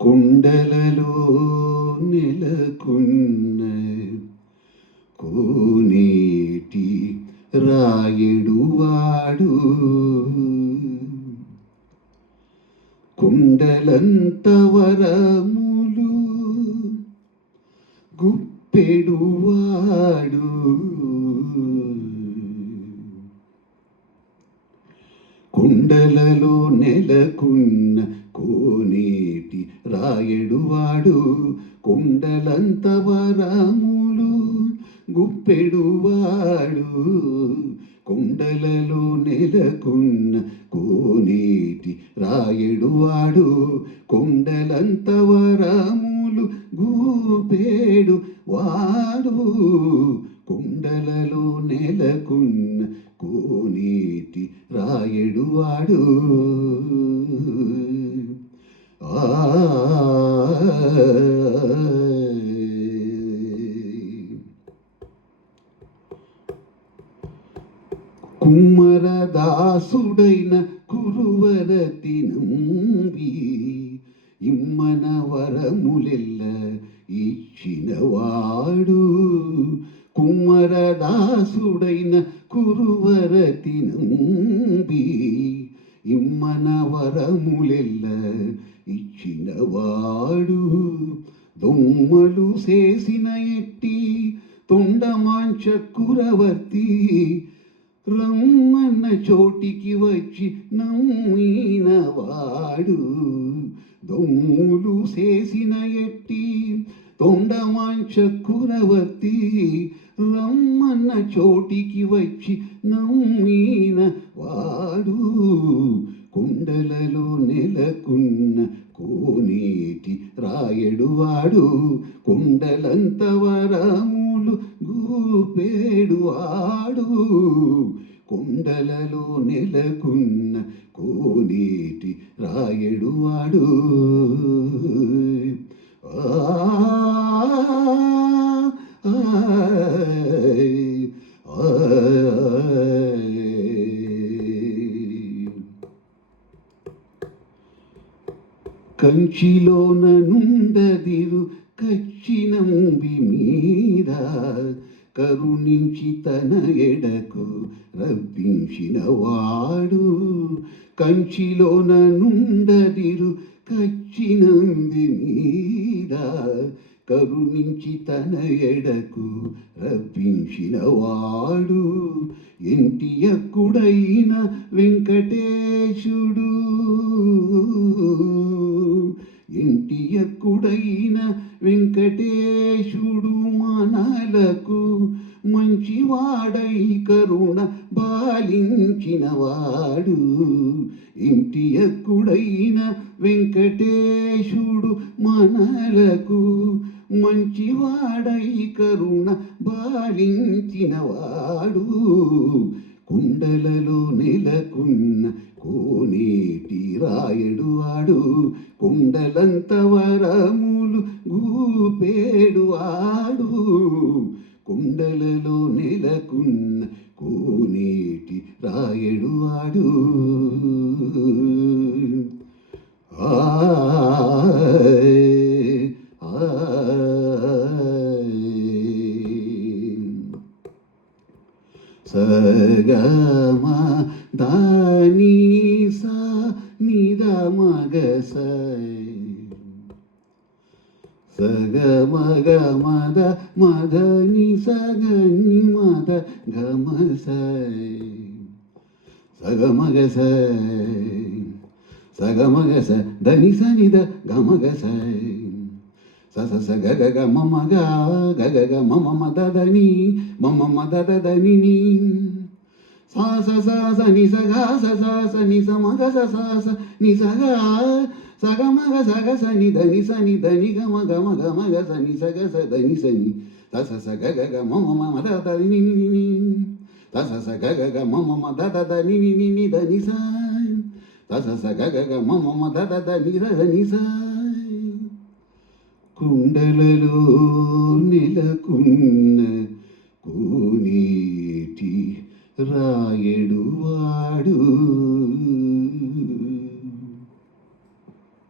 కుండలలో నెలకున్న కోనేటి రాయుడువాడు కుండలంత వరములు గుప్పెడువాడు కుండలలో నెలకున్న కోనేటి రాయుడువాడు కుండలంత వరములు గుప్పెడువాడు కుండలలో నెలకున్న కోనేటి రాయుడువాడు కుండలంత వరములు గూపేడు వాడు కుండలలో నెలకున్న కోనేటి రాయుడువాడు కుమ్మరదాసుడైన కురువరతి నంబి ఇమ్మన వరములెల్ల ఇచ్చినవాడు కుమ్మరదాసుడైన కురువరతి నంబి ఇమ్మన వరములెల్ల ఇచ్చినవాడు దొమ్మలు చేసిన ఎట్టి తొండమాంచ కురవర్తి రమ్మన్న చోటికి వచ్చి నమ్మినవాడు దొమ్ములు చేసిన ఎట్టి తొండమాంచ కురవర్తి రమ్మన్న చోటికి వచ్చి నమ్మిన వాడు కుండలలో నెలకున్న కోనేటి రాయుడువాడు కుండలంత వరములు గూపేడువాడు కుండలలో నెలకున్న కోనేటి రాయుడువాడు కంచిలోన నుండదిరు కచ్చినంబి మీద కరుణించి తన ఎడకు రప్పించిన వాడు కంచిలోన నుండదిరు కచ్చినంబి మీద కరుణించి తన ఎడకు రప్పించిన వాడు ఎంటియక్కుడైన వెంకటేశుడు ఎంటియక్కుడైన వెంకటేశుడు మనలకు మంచివాడై కరుణ బాలించినవాడు ఇంటియక్కుడైన వెంకటేశుడు మనలకు మంచివాడై కరుణ బాలించినవాడు కుండలలో నెలకున్న కోనేటి రాయుడువాడు కుండలంత వరములు గూపేడువాడు కుండలలో నెలకున్న కోనేటి రాయుడువాడు సగమ దాని సా నిద మగ సగమగ మద మద ని సగని మద గమ సగమగ సగమగ దని సనిద గమగ స స గ గ గ మమ గ గ గ గ మమ మద దని మమ మద దని ని సా స స స ని స గ స స స ని స మ గ స స స ని స గ స గ మ గ స గ స ని దని స ని దని గ మ గ మ గ మ గ స ని స గ స దని స ని స స స గ గ గ మమ మ ద ద ని ని ని స స స గ గ గ మమ మ ద ద ద ని ని ని ని దని స స స స గ గ గ మమ మ ద ద ద ని ర ని స కుండలలో నెలకున్న కోనేటి రాయుడువాడు